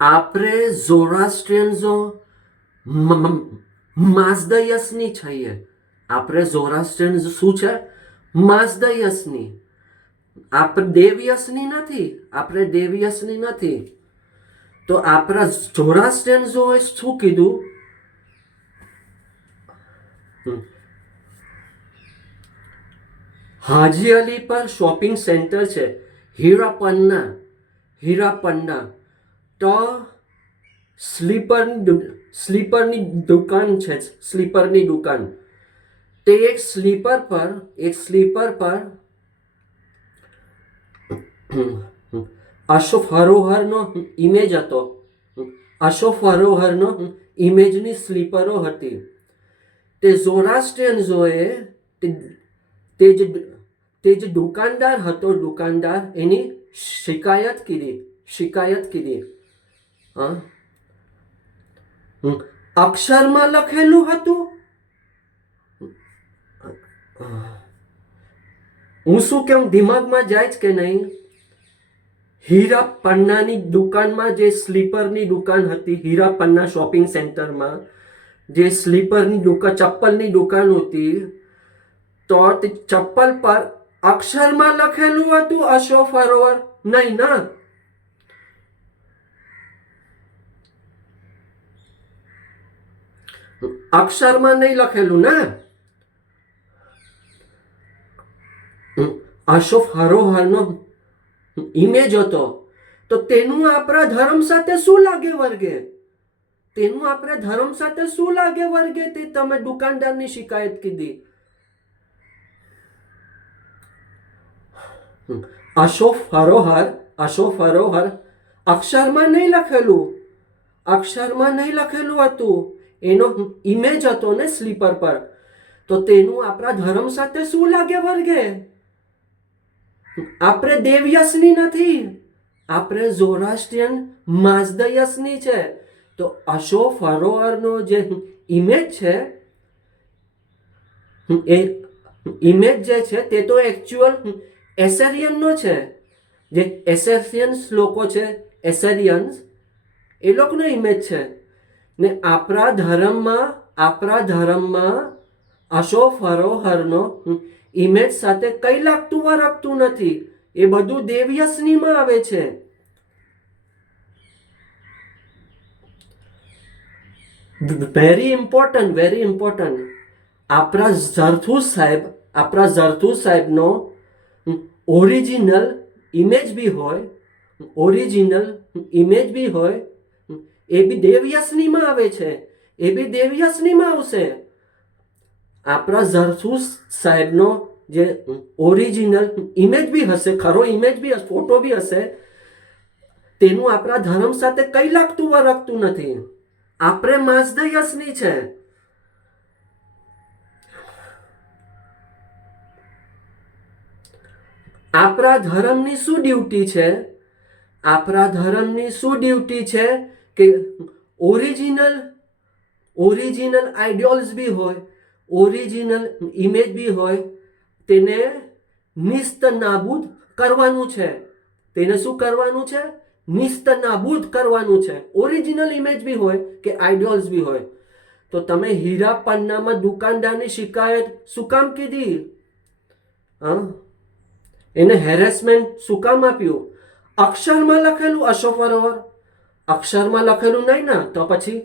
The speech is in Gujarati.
આપણે ઝોરાસ્ટ્રિયન્સો માઝદયસની છીએ. આપણે ઝોરાસ્ટ્રિયન શું છે? માઝદયસની. આપણે દેવયસની નથી. આપણે દેવયસની નથી. તો આપણા ઝોરાસ્ટ્રિયન્સોએ શું કીધું? હાજી અલી પર શોપિંગ સેન્ટર છે, હીરાપન્ના. હીરાપન્ના તો સ્લીપરની દુકાન છે. સ્લીપરની દુકાન. તે એક સ્લીપર પર અશોક હરોહરનો ઇમેજ હતો. અશોક હરોહરનો ઇમેજની સ્લીપરો હતી. તે ઝોરાસ્ટ્રિયન્સોએ તે જે દુકાનદાર હતો, દુકાનદાર એની શિકાયત કીધી. અક્ષરમાં લખેલું હતું. હું શું કેમ, દિમાગમાં જાય જ કે નહીં? હીરાપન્નાની દુકાનમાં, જે સ્લીપરની દુકાન હતી, હીરાપન્ના શોપિંગ સેન્ટરમાં જે સ્લીપરની દુકાન, ચપ્પલની દુકાન હતી, તો તે ચપ્પલ પર અક્ષરમાં લખેલું હતું અશોક સરોવર? નહીં ના. અક્ષરમાં નહીં લખેલું ને. અશોક સરોવરનો ઇમેજ હતો. તો તેનું આપણા ધર્મ સાથે શું લાગે વર્ગે? તેનું આપણે ધર્મ સાથે શું લાગે વર્ગે? તે તમે દુકાનદારની શિકાયત કીધી. અશોક સરોવર અક્ષરમાં નહીં લખેલું. અક્ષરમાં નહીં લખેલું હતું. એનો ઇમેજ હતો ને સ્લીપર પર. તો તેનું આપણા ધર્મ સાથે શું લાગે વર્ગે? આપણે દેવયસની નથી. આપણે ઝોરાસ્ટ્રિયન માઝદયસની છે. તો અશોક સરોવરનો જે ઇમેજ છે, એ ઇમેજ જે છે તે તો એકચ્યુઅલ એસેરિયનનો છે. જે એસેરિયન્સ લોકો છે, એસેરિયન્સ, એ લોકોનો ઇમેજ છે. ને આપણા ધર્મમાં અશોક સરોવરનો ઇમેજ સાથે કઈ લાગતું વળગતું નથી. એ બધું દેવયસનીમાં આવે છે. Very important. આપણા ઝરથુસ સાહેબનો ઓરિજિનલ ઇમેજ બી હોય, એ બી દેવયસનીમાં આવે છે. એ બી દેવયસનીમાં આવશે. આપણા ઝરથુસ સાહેબનો જે ઓરિજિનલ ઇમેજ બી હશે, ખરો ઇમેજ બી હશે, ફોટો બી હશે, તેનું આપણા ધર્મ સાથે કઈ લાગતું વળગતું નથી. આપણે માઝદયસની છે. આપણા ધર્મની શું ડ્યુટી છે? આપણા ધર્મની શું ડ્યુટી છે કે ઓરિજિનલ આઈડિયોલ્સ બી હોય, ઓરિજિનલ ઇમેજ બી હોય, તેને નિસ્ત નાબૂદ કરવાનું છે. તેને શું કરવાનું છે? નિસ્ત નાબૂદ કરવાનું છે. ઓરિજિનલ ઇમેજ બી હોય કે આઈડિયોલ્સ બી હોય. તો તમે હીરાપન્નામાં દુકાનદારની શિકાયત શું કામ કીધી? એને હેરેસમેન્ટ શું કામ આપ્યું? અક્ષરમાં લખેલું અશોક સરોવર. અક્ષરમાં લખેલું નહીં ને, તો પછી